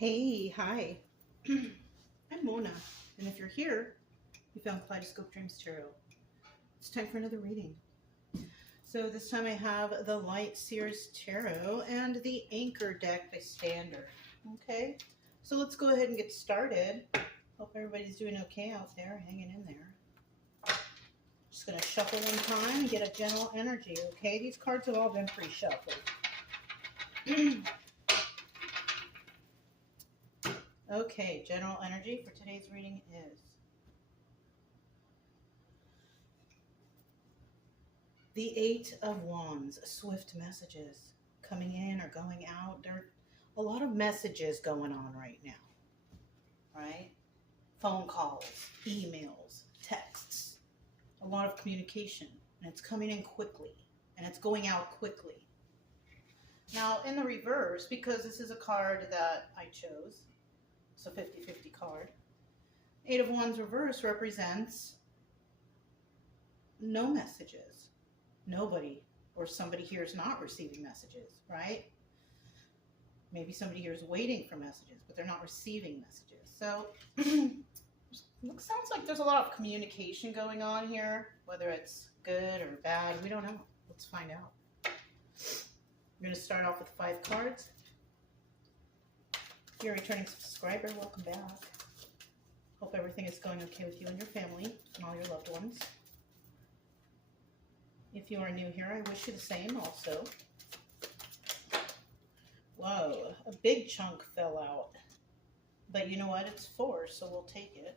Hey, hi. I'm Mona, and if you're here, you found Kaleidoscope Dreams Tarot. It's time for another reading. So this time I have the Light Seers Tarot and the Anchor deck by Standard. Okay, so let's go ahead and get started. Hope everybody's doing okay out there, hanging in there. Just going to shuffle one time and get a general energy, okay? These cards have all been pre-shuffled. Okay, general energy for today's reading is the Eight of Wands, swift messages coming in or going out. There are a lot of messages going on right now, right? Phone calls, emails, texts, a lot of communication, and it's coming in quickly, and it's going out quickly. Now, in the reverse, because this is a card that I chose, it's a 50-50 card, Eight of Wands reverse represents no messages. Nobody or somebody here is not receiving messages, right? Maybe somebody here is waiting for messages, but they're not receiving messages. So it sounds like there's a lot of communication going on here, whether it's good or bad. We don't know. Let's find out. We're going to start off with 5 cards. If you're a returning subscriber, welcome back. Hope everything is going okay with you and your family and all your loved ones. If you are new here, I wish you the same also. Whoa, a big chunk fell out. But you know what? It's 4, so we'll take it.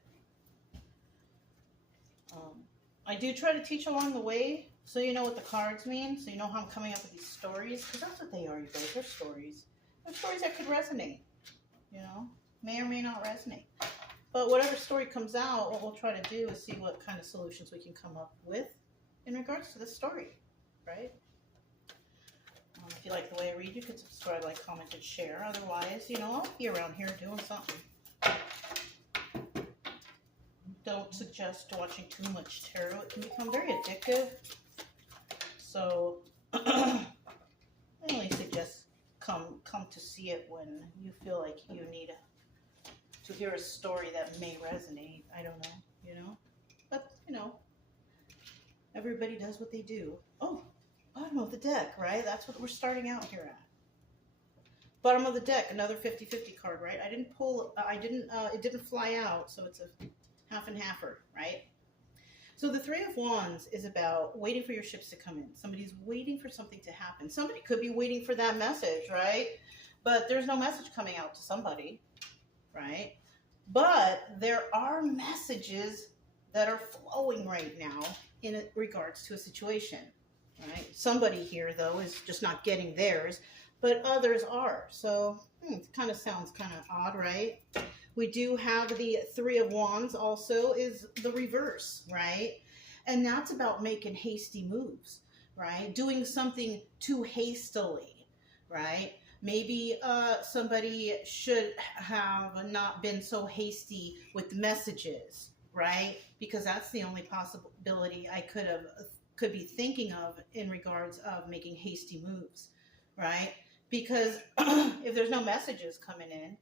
I do try to teach along the way, so you know what the cards mean, so you know how I'm coming up with these stories, because that's what they are, you guys. They're stories. They're stories that could resonate, you know, may or may not resonate. But whatever story comes out, what we'll try to do is see what kind of solutions we can come up with in regards to the story, right? If you like the way I read, you can subscribe, like, comment, and share. Otherwise, you know, I'll be around here doing something. Don't suggest watching too much tarot. It can become very addictive. So I only suggest come to see it when you feel like you need to hear a story that may resonate. I don't know, you know. But, you know, everybody does what they do. Oh, bottom of the deck, right? That's what we're starting out here at. Bottom of the deck, another 50-50 card, right? I didn't pull, it didn't fly out, so it's a half and halfer, right? So the Three of Wands is about waiting for your ships to come in. Somebody's waiting for something to happen. Somebody could be waiting for that message, right? But there's no message coming out to somebody, right? But there are messages that are flowing right now in regards to a situation, right? Somebody here, though, is just not getting theirs, but others are. So it kind of sounds kind of odd, right? We do have the Three of Wands also is the reverse, right? And that's about making hasty moves, right? Doing something too hastily, right? Maybe somebody should have not been so hasty with messages, right? Because that's the only possibility I could be thinking of in regards of making hasty moves, right? Because if there's no messages coming in,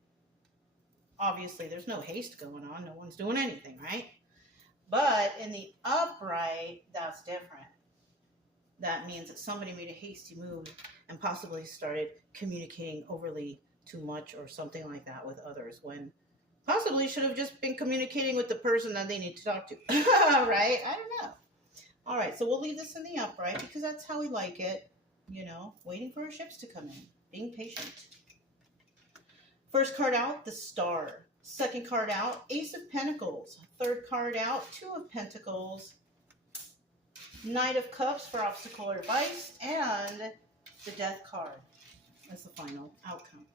obviously there's no haste going on. No one's doing anything, right? But in the upright, that's different. That means that somebody made a hasty move and possibly started communicating overly too much or something like that with others when possibly should have just been communicating with the person that they need to talk to, right? I don't know. All right, so we'll leave this in the upright because that's how we like it, you know, waiting for our ships to come in, being patient. First card out, the Star. Second card out, Ace of Pentacles. Third card out, Two of Pentacles. Knight of Cups for obstacle or advice. And the Death card as the final outcome.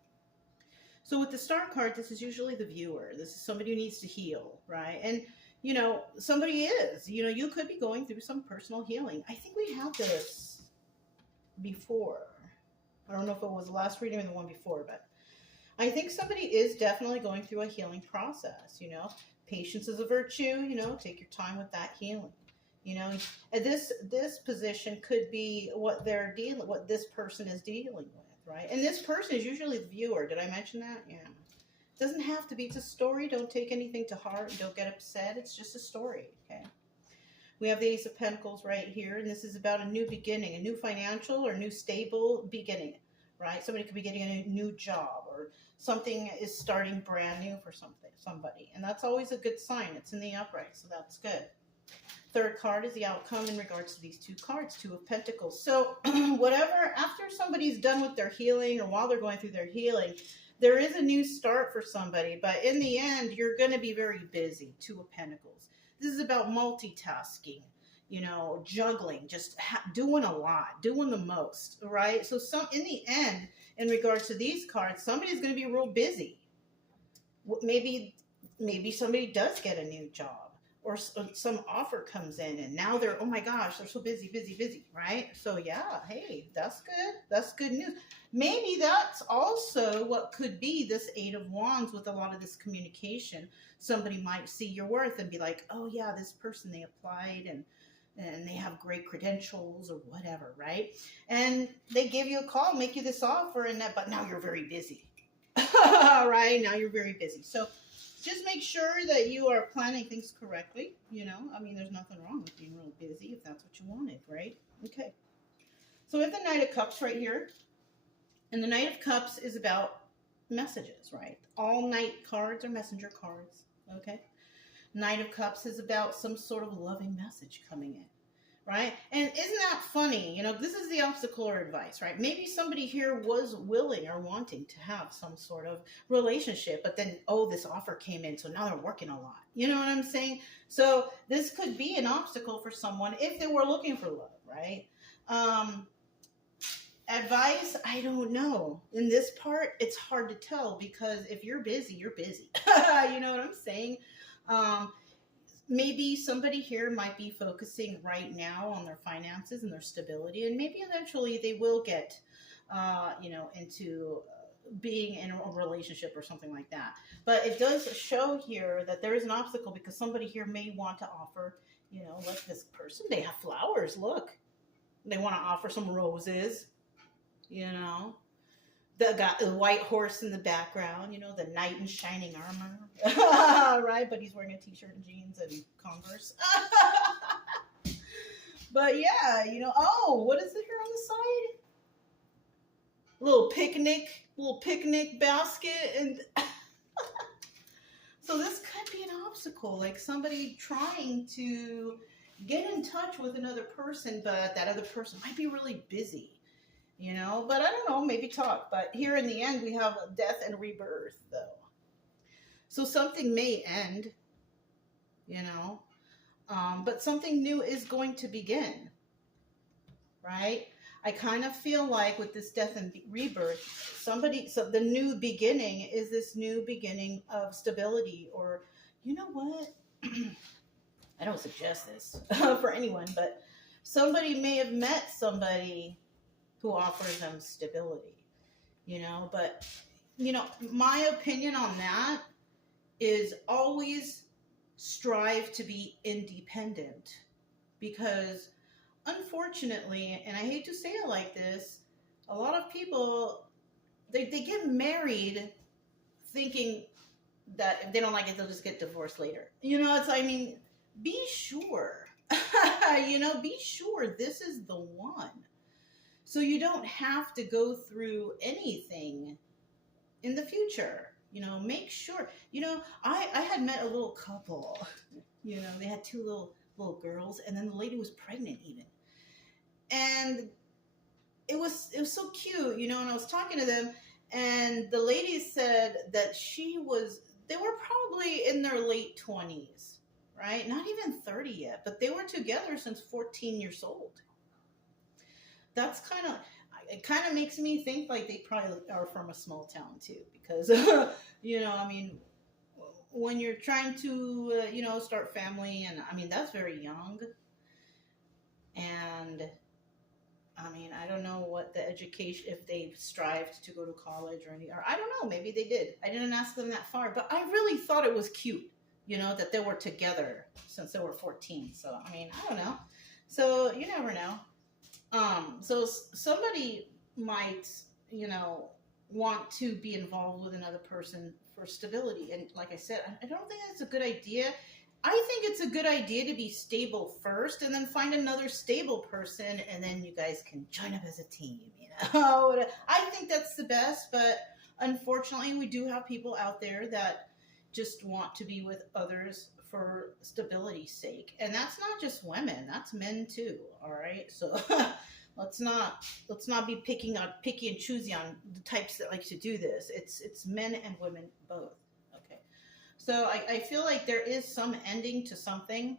So with the Star card, this is usually the viewer. This is somebody who needs to heal, right? And, you know, somebody is. You know, you could be going through some personal healing. I think we had this before. I don't know if it was the last reading or the one before, but I think somebody is definitely going through a healing process, you know. Patience is a virtue, you know. Take your time with that healing. You know, and this position could be what this person is dealing with, right? And this person is usually the viewer. Did I mention that? Yeah. Doesn't have to be. It's a story. Don't take anything to heart. Don't get upset. It's just a story. Okay. We have the Ace of Pentacles right here, and this is about a new beginning, a new financial or new stable beginning, right? Somebody could be getting a new job, or something is starting brand new for somebody, and that's always a good sign. It's in the upright, so that's good. Third card is the outcome in regards to these two cards, Two of Pentacles. So whatever, after somebody's done with their healing, or while they're going through their healing, there is a new start for somebody, but in the end, you're going to be very busy. Two of Pentacles. This is about multitasking, you know, juggling, just doing a lot, doing the most, right? So in the end, in regards to these cards, somebody's going to be real busy. Maybe somebody does get a new job, or some offer comes in, and now they're, oh my gosh, they're so busy, right? So yeah, hey, that's good. That's good news. Maybe that's also what could be this Eight of Wands with a lot of this communication. Somebody might see your worth and be like, oh yeah, this person, they applied and they have great credentials or whatever, right? And they give you a call, make you this offer, but now you're very busy. Right? Now you're very busy. So just make sure that you are planning things correctly. You know, I mean, there's nothing wrong with being real busy if that's what you wanted, right? Okay. So we have the Knight of Cups right here. And the Knight of Cups is about messages, right? All Knight cards are messenger cards, okay? Knight of Cups is about some sort of loving message coming in, right? And isn't that funny? You know, this is the obstacle or advice, right? Maybe somebody here was willing or wanting to have some sort of relationship, but then, oh, this offer came in, so now they're working a lot. You know what I'm saying? So this could be an obstacle for someone if they were looking for love, right? Advice, I don't know. In this part, it's hard to tell, because if you're busy, you're busy. You know what I'm saying? Maybe somebody here might be focusing right now on their finances and their stability, and maybe eventually they will get, you know, into being in a relationship or something like that. But it does show here that there is an obstacle, because somebody here may want to offer, you know, like this person, they have flowers, look. They want to offer some roses. You know, got the white horse in the background, you know, the knight in shining armor, right? But he's wearing a t-shirt and jeans and Converse. But yeah, you know, oh, what is it here on the side? Little picnic basket. And so this could be an obstacle, like somebody trying to get in touch with another person, but that other person might be really busy. You know, but I don't know, maybe talk. But here in the end, we have death and rebirth, though. So something may end, you know, but something new is going to begin, right? I kind of feel like with this death and rebirth, so the new beginning is this new beginning of stability, or, you know what? I don't suggest this for anyone, but somebody may have met somebody who offers them stability, you know, but, you know, my opinion on that is always strive to be independent, because unfortunately, and I hate to say it like this, a lot of people, they get married thinking that if they don't like it, they'll just get divorced later. You know, I mean, be sure, you know, be sure this is the one. So you don't have to go through anything in the future. You know, make sure. You know, I had met a little couple. You know, they had two little girls, and then the lady was pregnant even. And it was so cute, you know, and I was talking to them, and the lady said that they were probably in their late 20s, right? Not even 30 yet, but they were together since 14 years old. That's it kind of makes me think like they probably are from a small town too, because, you know, I mean, when you're trying to, you know, start family, and I mean, that's very young. And I mean, I don't know what the education, if they strived to go to college or I don't know, maybe they did. I didn't ask them that far, but I really thought it was cute, you know, that they were together since they were 14. So, I mean, I don't know. So you never know. So somebody might, you know, want to be involved with another person for stability. And like I said, I don't think that's a good idea. I think it's a good idea to be stable first and then find another stable person, and then you guys can join up as a team, you know. I think that's the best, but unfortunately we do have people out there that just want to be with others for stability's sake. And that's not just women, that's men too, all right? So let's not be picky and choosy on the types that like to do this. It's men and women both. Okay. So I feel like there is some ending to something.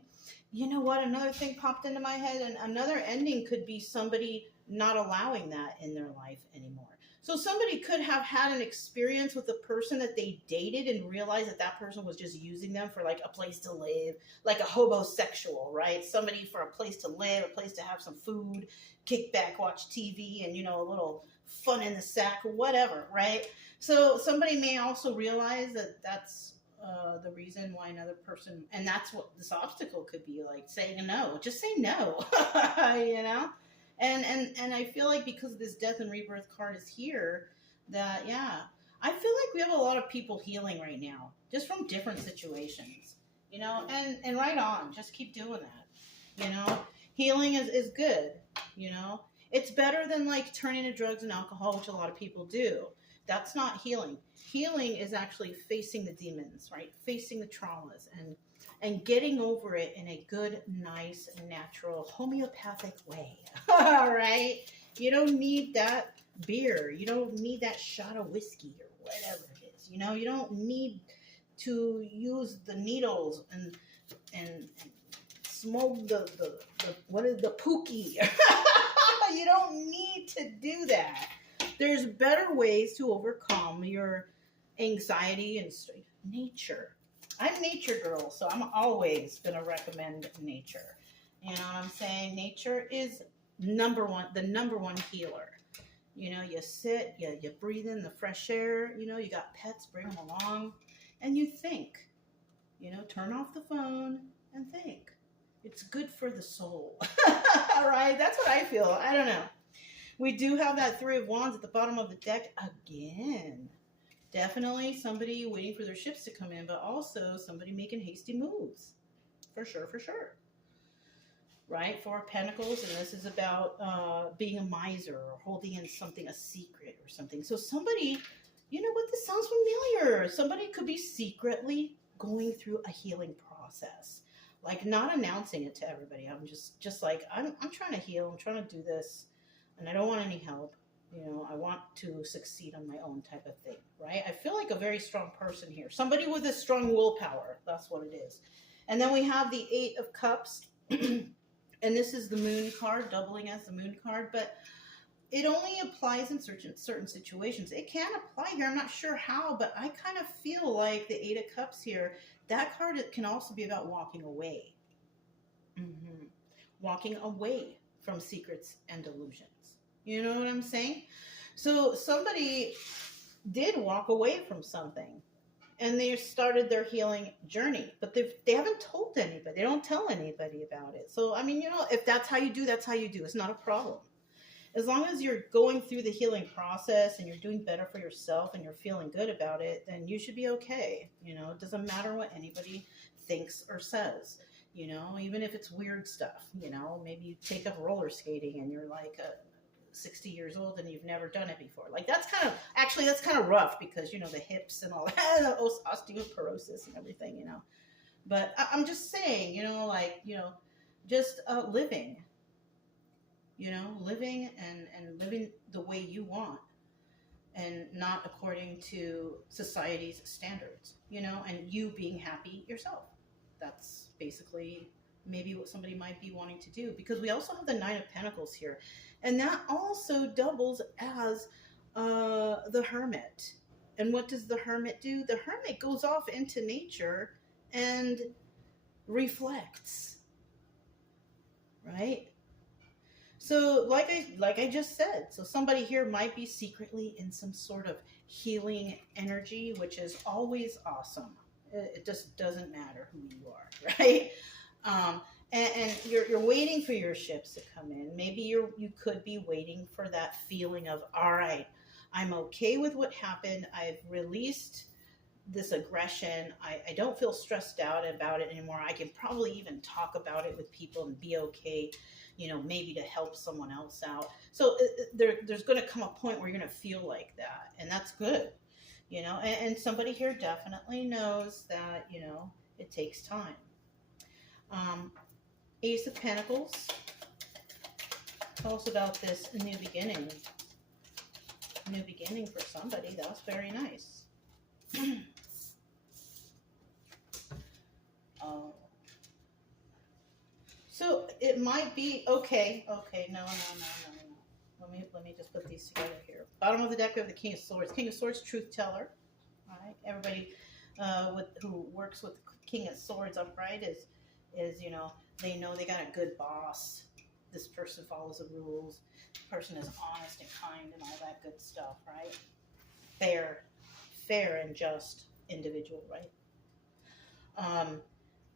You know what? Another thing popped into my head, and another ending could be somebody not allowing that in their life anymore. So somebody could have had an experience with a person that they dated and realized that that person was just using them for like a place to live, like a hobosexual, right? Somebody for a place to live, a place to have some food, kick back, watch TV, and, you know, a little fun in the sack or whatever, right? So somebody may also realize that that's the reason why another person, and that's what this obstacle could be, like saying no. Just say no, you know? And I feel like because this death and rebirth card is here, that, yeah, I feel like we have a lot of people healing right now, just from different situations, you know, and right on, just keep doing that, you know. Healing is good, you know. It's better than like turning to drugs and alcohol, which a lot of people do. That's not healing. Healing is actually facing the demons, right? Facing the traumas and getting over it in a good, nice, natural, homeopathic way. All right? You don't need that beer. You don't need that shot of whiskey or whatever it is. You know, you don't need to use the needles and smoke the what is the pookie. You don't need to do that. There's better ways to overcome your anxiety and nature. I'm nature girl, so I'm always going to recommend nature. You know what I'm saying? Nature is the number one healer. You know, you sit, you breathe in the fresh air, you know, you got pets, bring them along, and you think. You know, turn off the phone and think. It's good for the soul. All right, that's what I feel. I don't know. We do have that Three of Wands at the bottom of the deck again. Definitely somebody waiting for their ships to come in, but also somebody making hasty moves. For sure, for sure. Right? Four of Pentacles, and this is about being a miser or holding in something, a secret or something. So somebody, you know what, this sounds familiar. Somebody could be secretly going through a healing process. Like not announcing it to everybody. I'm just like, I'm trying to heal. I'm trying to do this, and I don't want any help. You know, I want to succeed on my own type of thing, right? I feel like a very strong person here. Somebody with a strong willpower. That's what it is. And then we have the Eight of Cups. And this is the Moon card, doubling as the Moon card. But it only applies in certain situations. It can apply here. I'm not sure how, but I kind of feel like the Eight of Cups here, that card can also be about walking away. Walking away from secrets and delusions. You know what I'm saying? So somebody did walk away from something and they started their healing journey, but they haven't told anybody. They don't tell anybody about it. So, I mean, you know, if that's how you do, that's how you do. It's not a problem. As long as you're going through the healing process and you're doing better for yourself and you're feeling good about it, then you should be okay. You know, it doesn't matter what anybody thinks or says. You know, even if it's weird stuff, you know, maybe you take up roller skating and you're like 60 years old and you've never done it before. Like that's kind of rough because, you know, the hips and all that, osteoporosis and everything, you know. But I'm just saying, you know, like, you know, just living, you know, living and living the way you want and not according to society's standards, you know, and you being happy yourself. That's basically maybe what somebody might be wanting to do, because we also have the Nine of Pentacles here, and that also doubles as the Hermit. And what does the Hermit do? The Hermit goes off into nature and reflects, right? So like I just said, so somebody here might be secretly in some sort of healing energy, which is always awesome. It just doesn't matter who you are, right? And you're waiting for your ships to come in. Maybe you could be waiting for that feeling of, all right, I'm okay with what happened. I've released this aggression. I don't feel stressed out about it anymore. I can probably even talk about it with people and be okay, you know, maybe to help someone else out. So there's going to come a point where you're going to feel like that, and that's good, you know. And somebody here definitely knows that, you know, it takes time. Ace of Pentacles. Tell us about this new beginning. New beginning for somebody. That was very nice. So it might be okay. Okay, no. Let me just put these together here. Bottom of the deck, we have the King of Swords. King of Swords, truth teller. All right, everybody who works with the King of Swords upright is, you know, they know they got a good boss. This person follows the rules. This person is honest and kind and all that good stuff, right? Fair and just individual, right?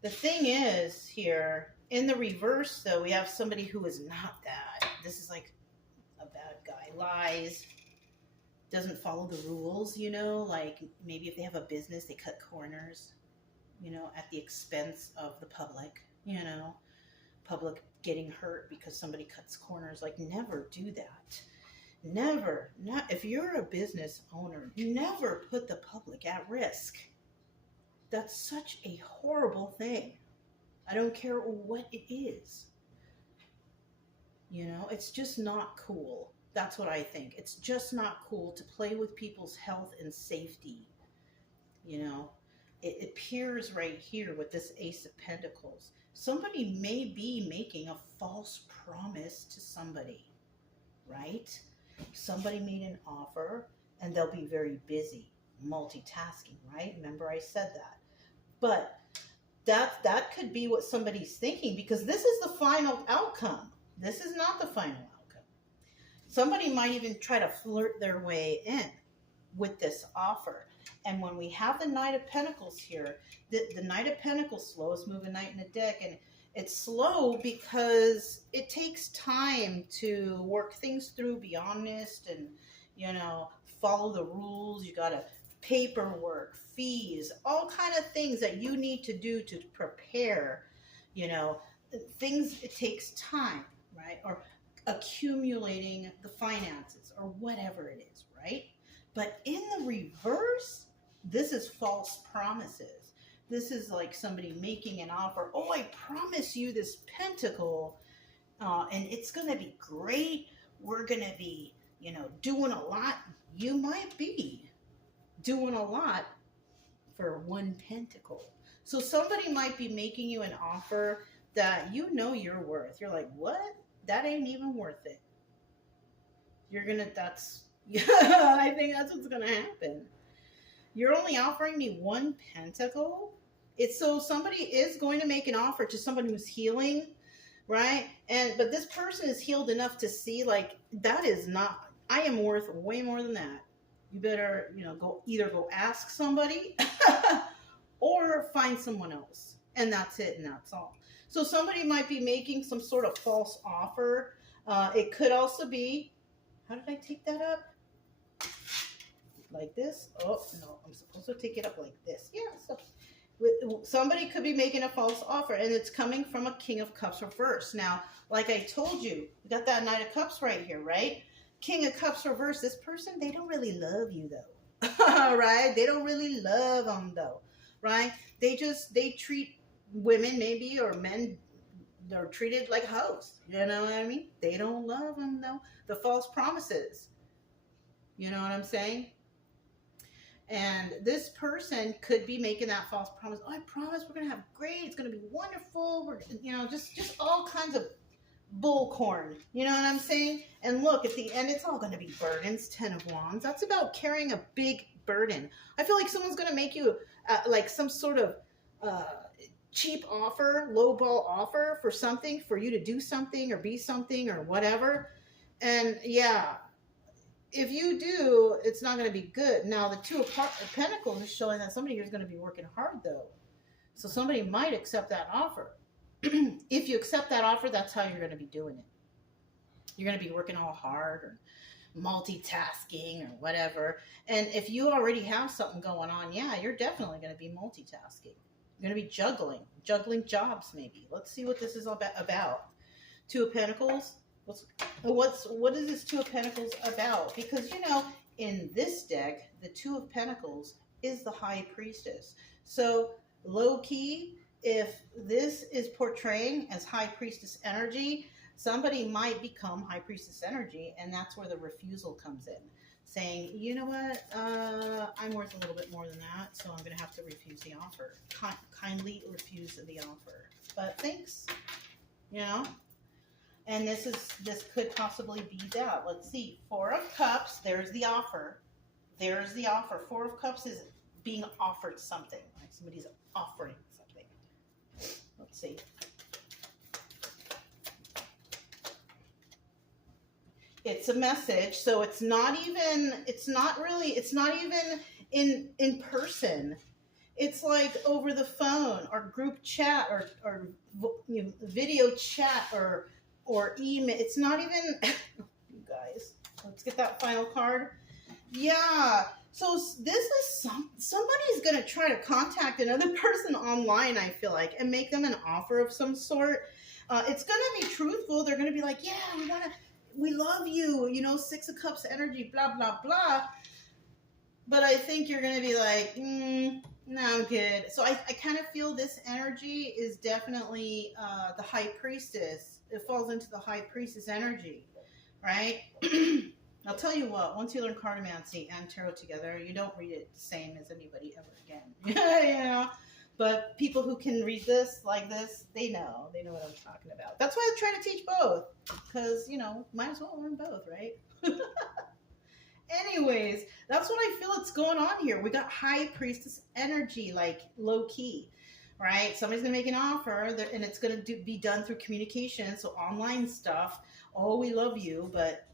The thing is here, in the reverse, though, we have somebody who is not that. This is like a bad guy. Lies. Doesn't follow the rules, you know? Like, maybe if they have a business, they cut corners, you know, at the expense of the public, you know? Public getting hurt because somebody cuts corners. Like, never do that. Never. Not if you're a business owner, never put the public at risk. That's such a horrible thing. I don't care what it is. You know, it's just not cool. That's what I think. It's just not cool to play with people's health and safety. You know, it appears right here with this Ace of Pentacles. Somebody may be making a false promise to somebody, right? Somebody made an offer and they'll be very busy multitasking, right? Remember I said that. But that could be what somebody's thinking, because this is the final outcome. This is not the final outcome. Somebody might even try to flirt their way in with this offer. And when we have the Knight of Pentacles here, the Knight of Pentacles, slowest moving knight in the deck, and it's slow because it takes time to work things through, be honest, and, you know, follow the rules. You got to paperwork, fees, all kind of things that you need to do to prepare, you know, things. It takes time, right? Or accumulating the finances or whatever it is, right? But in the reverse, this is false promises. This is like somebody making an offer. Oh, I promise you this pentacle, and it's going to be great. We're going to be, you know, doing a lot. You might be doing a lot for one pentacle. So somebody might be making you an offer that you know you're worth. You're like, what? That ain't even worth it. You're going to, that's, yeah, I think that's what's going to happen. You're only offering me one pentacle. It's so somebody is going to make an offer to someone who's healing, right? But this person is healed enough to see, like, that is not, I am worth way more than that. You better, you know, either go ask somebody or find someone else. And that's it, and that's all. So somebody might be making some sort of false offer. It could also be, how did I take that up? Like this? Oh, no, I'm supposed to take it up like this. Yeah, so somebody could be making a false offer, and it's coming from a King of Cups reverse. Now, like I told you, we got that Knight of Cups right here, right? King of Cups reverse, this person, they don't really love you, though. Right? They don't really love them, though. Right? They treat women, maybe, or men, they're treated like hoes. You know what I mean? They don't love them, though. The false promises. You know what I'm saying? And this person could be making that false promise. Oh, I promise we're going to have great. It's going to be wonderful. We're, you know, just all kinds of bullcorn. You know what I'm saying? And look, at the end, it's all going to be burdens. 10 of Wands. That's about carrying a big burden. I feel like someone's going to make you like some sort of cheap offer, lowball offer for something, for you to do something or be something or whatever. And yeah, if you do, it's not going to be good. Now, the Two of Pentacles is showing that somebody here is going to be working hard, though. So somebody might accept that offer. If you accept that offer, that's how you're going to be doing it. You're going to be working all hard, or multitasking or whatever. And if you already have something going on, yeah, you're definitely going to be multitasking. You're going to be juggling jobs maybe. Let's see what this is about. Two of Pentacles. What is this Two of Pentacles about? Because, you know, in this deck, the Two of Pentacles is the High Priestess. So low key, if this is portraying as High Priestess energy, somebody might become High Priestess energy, and that's where the refusal comes in. Saying, you know what, I'm worth a little bit more than that, so I'm going to have to refuse the offer. Kindly refuse the offer. But thanks, you know. And this could possibly be that. Let's see. Four of Cups, there's the offer. There's the offer. Four of Cups is being offered something. Like somebody's offering something. Let's see. It's a message, so it's not even in person. It's like over the phone or group chat or you know, video chat or email. It's not even, you guys, let's get that final card. Yeah, so this is somebody's going to try to contact another person online, I feel like, and make them an offer of some sort. It's going to be truthful. They're going to be like, yeah, we love you, you know, Six of Cups energy, blah, blah, blah. But I think you're going to be like, no, I'm good. So I kind of feel this energy is definitely the High Priestess. It falls into the High Priestess energy, right? I'll tell you what, once you learn cartomancy and tarot together, you don't read it the same as anybody ever again. You know? But people who can read this like this, they know what I'm talking about. That's why I try to teach both, because, you know, might as well learn both, right? Anyways, that's what I feel it's going on here. We got High Priestess energy, like low key, right? Somebody's going to make an offer, and it's going to be done through communication, so online stuff. Oh, we love you, but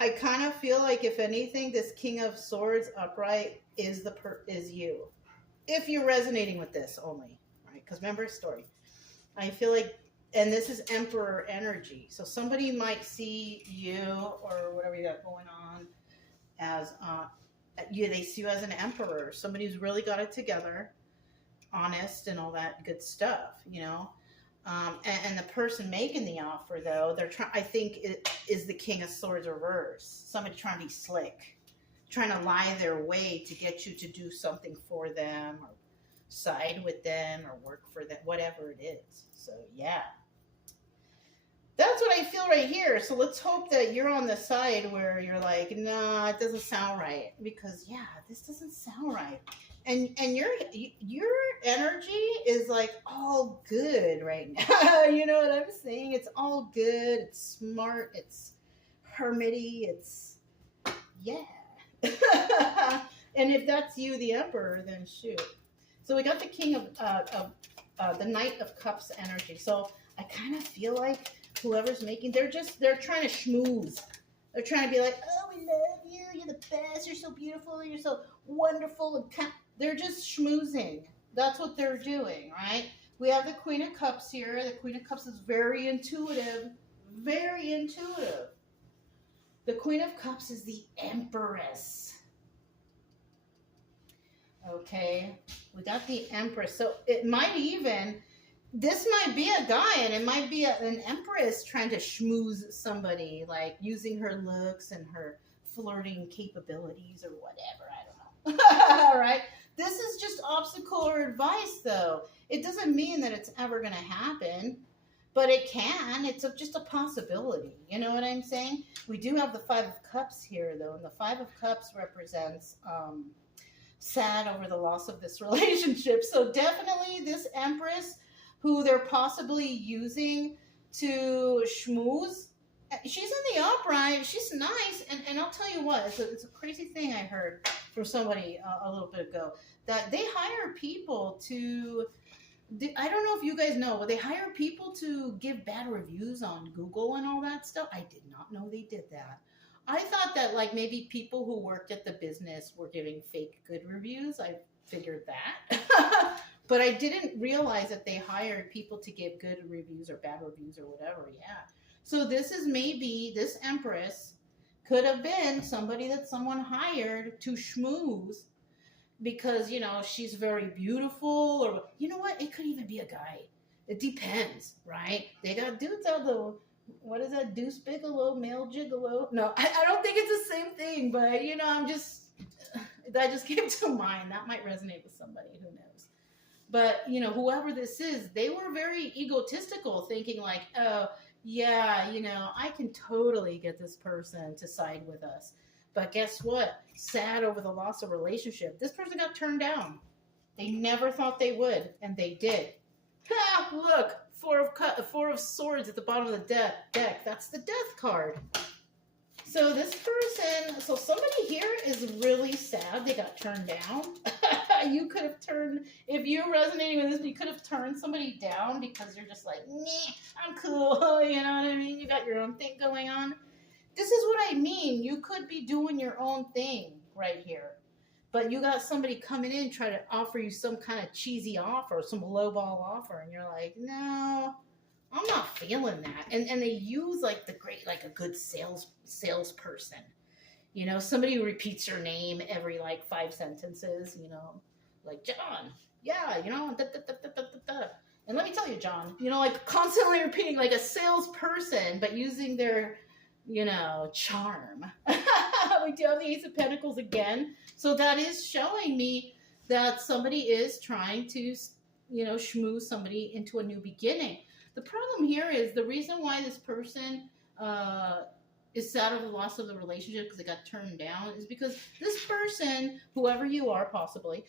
I kind of feel like, if anything, this King of Swords upright is you. If you're resonating with this only, right? Because remember, story. I feel like, and this is Emperor energy. So somebody might see you or whatever you got going on as, they see you as an emperor. Somebody who's really got it together, honest and all that good stuff, you know. And the person making the offer, though, I think it is the King of Swords reverse. Somebody trying to be slick, trying to lie their way to get you to do something for them or side with them or work for them, whatever it is. So, yeah. That's what I feel right here. So let's hope that you're on the side where you're like, nah, it doesn't sound right. Because, yeah, this doesn't sound right. And your energy is like all good right now. You know what I'm saying? It's all good. It's smart. It's hermity. It's, yeah. And if that's you, the Emperor, then shoot. So we got the King of the Knight of Cups energy. So I kind of feel like whoever's making, they're trying to schmooze. They're trying to be like, oh, we love you. You're the best. You're so beautiful. You're so wonderful. And they're just schmoozing. That's what they're doing, right? We have the Queen of Cups here. The Queen of Cups is very intuitive. Very intuitive. The Queen of Cups is the Empress. Okay. We got the Empress. So it might even, this might be a guy, and it might be an Empress trying to schmooze somebody, like using her looks and her flirting capabilities or whatever. I don't know. All right. This is just obstacle or advice, though. It doesn't mean that it's ever going to happen, but it can. It's just a possibility. You know what I'm saying? We do have the Five of Cups here, though, and the Five of Cups represents sad over the loss of this relationship. So definitely this Empress, who they're possibly using to schmooze, she's in the upright. She's nice. And I'll tell you what, it's a crazy thing I heard from somebody a little bit ago, that they hire people to, I don't know if you guys know, but they hire people to give bad reviews on Google and all that stuff. I did not know they did that. I thought that like maybe people who worked at the business were giving fake good reviews. I figured that. But I didn't realize that they hired people to give good reviews or bad reviews or whatever. Yeah. So this is maybe, this Empress could have been somebody that someone hired to schmooze because, you know, she's very beautiful, or, you know what, it could even be a guy. It depends, right? They got dudes out there. What is that? Deuce Bigelow, male gigolo? No, I don't think it's the same thing, but, you know, that just came to mind. That might resonate with somebody, who knows. But, you know, whoever this is, they were very egotistical, thinking like, oh, yeah, you know, I can totally get this person to side with us. But guess what? Sad over the loss of relationship. This person got turned down. They never thought they would, and they did. Ha! Look, four of swords at the bottom of the deck. That's the death card. So this person, so somebody here is really sad they got turned down. You could have turned, if you're resonating with this, you could have turned somebody down because you're just like, meh, I'm cool. You know what I mean? You got your own thing going on. This is what I mean. You could be doing your own thing right here. But you got somebody coming in trying to offer you some kind of cheesy offer, some lowball offer, and you're like, no, I'm not feeling that. And they use like a good salesperson. You know, somebody who repeats your name every like 5 sentences, you know, like, John, yeah, you know, da, da, da, da, da, da, da. And let me tell you, John, you know, like constantly repeating like a salesperson, but using their, you know, charm. We do have the Ace of Pentacles again. So that is showing me that somebody is trying to, you know, schmooze somebody into a new beginning. The problem here is the reason why this person is sad over the loss of the relationship because they got turned down is because this person, whoever you are possibly,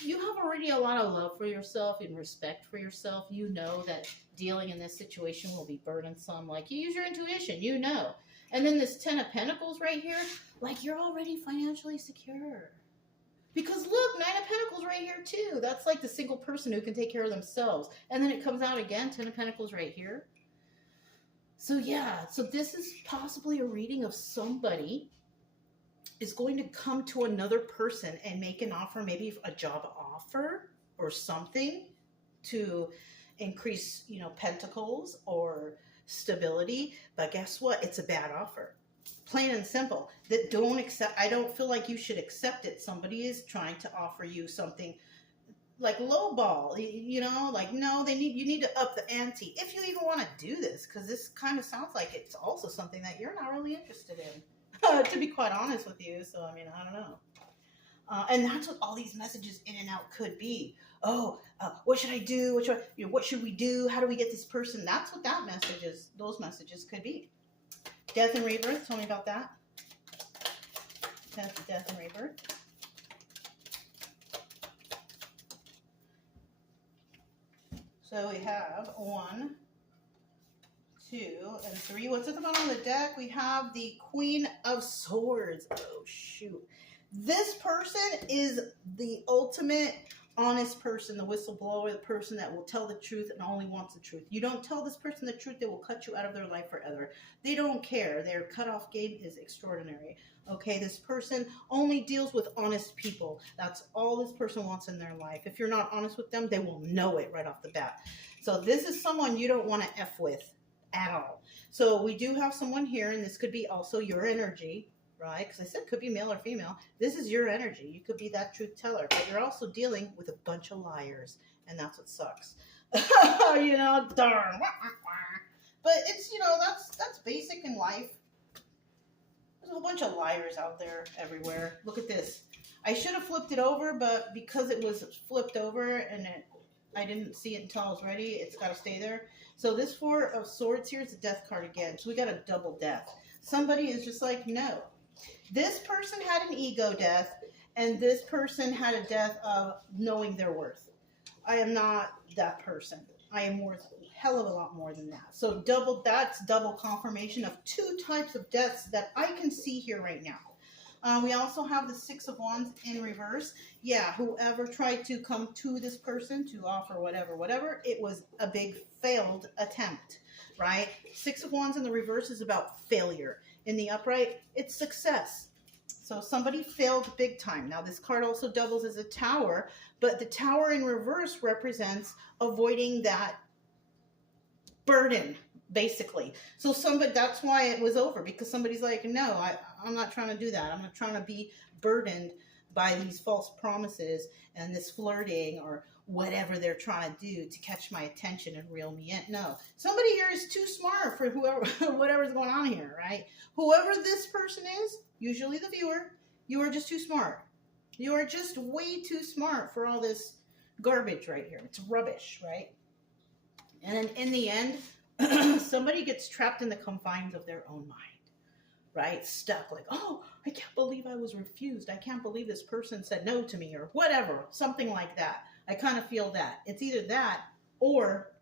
you have already a lot of love for yourself and respect for yourself. You know that dealing in this situation will be burdensome. Like, you use your intuition, you know. And then this 10 of Pentacles right here, like, you're already financially secure. Because look, 9 of Pentacles right here too. That's like the single person who can take care of themselves. And then it comes out again, 10 of Pentacles right here. So yeah, so this is possibly a reading of somebody is going to come to another person and make an offer, maybe a job offer or something to increase, you know, pentacles or stability. But guess what? It's a bad offer. Plain and simple. That don't accept. I don't feel like you should accept it. Somebody is trying to offer you something like lowball, you know, like, no, you need to up the ante if you even want to do this, because this kind of sounds like it's also something that you're not really interested in, to be quite honest with you. So, I mean, I don't know. And that's what all these messages in and out could be. Oh, what should I do? What should we do? How do we get this person? That's what those messages could be. Death and rebirth. Tell me about that. Death and rebirth. So we have 1, 2, and 3. What's at the bottom of the deck? We have the Queen of Swords. Oh, shoot. This person is the ultimate honest person, the whistleblower, the person that will tell the truth and only wants the truth. You don't tell this person the truth, they will cut you out of their life forever. They don't care. Their cutoff game is extraordinary. Okay, this person only deals with honest people. That's all this person wants in their life. If you're not honest with them, they will know it right off the bat. So this is someone you don't want to F with at all. So we do have someone here, and this could be also your energy, right? Because I said it could be male or female. This is your energy. You could be that truth teller, but you're also dealing with a bunch of liars, and that's what sucks. You know, darn. But it's, you know, that's basic in life. There's a whole bunch of liars out there everywhere. Look at this. I should have flipped it over, but because it was flipped over and I didn't see it until I was ready, it's got to stay there. So this 4 of Swords here is a death card again. So we got a double death. Somebody is just like, no. This person had an ego death, and this person had a death of knowing their worth. I am not that person. I am worth a hell of a lot more than that. So that's double confirmation of 2 types of deaths that I can see here right now. We also have the 6 of Wands in reverse. Yeah, whoever tried to come to this person to offer whatever, it was a big failed attempt, right? 6 of Wands in the reverse is about failure. In the upright, it's success. So somebody failed big time. Now, this card also doubles as a tower, but the tower in reverse represents avoiding that burden, basically. So that's why it was over, because somebody's like, no, I'm not trying to do that. I'm not trying to be burdened by these false promises and this flirting or whatever they're trying to do to catch my attention and reel me in. No, somebody here is too smart for whoever, whatever's going on here, right? Whoever this person is, usually the viewer, you are just too smart. You are just way too smart for all this garbage right here. It's rubbish, right? And then in the end, somebody gets trapped in the confines of their own mind, right? Stuck like, oh, I can't believe I was refused. I can't believe this person said no to me, or whatever, something like that. I kind of feel that. It's either that or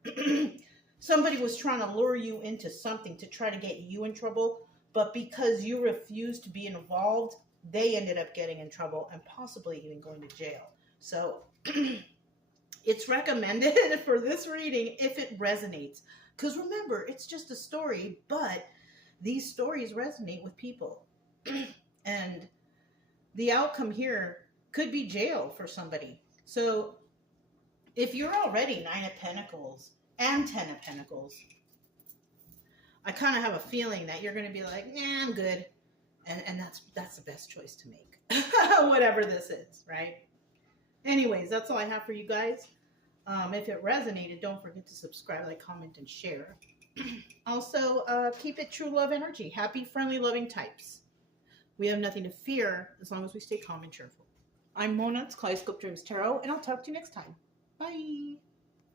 somebody was trying to lure you into something to try to get you in trouble, but because you refused to be involved, they ended up getting in trouble and possibly even going to jail. So it's recommended for this reading if it resonates. Because remember, it's just a story, but these stories resonate with people. And the outcome here could be jail for somebody. So if you're already 9 of Pentacles and 10 of Pentacles, I kind of have a feeling that you're going to be like, yeah, I'm good. And that's the best choice to make. Whatever this is, right? Anyways, that's all I have for you guys. If it resonated, don't forget to subscribe, like, comment, and share. Also, keep it true love energy. Happy, friendly, loving types. We have nothing to fear as long as we stay calm and cheerful. I'm Mona, it's Kaleidoscope Dreams Tarot, and I'll talk to you next time. Bye.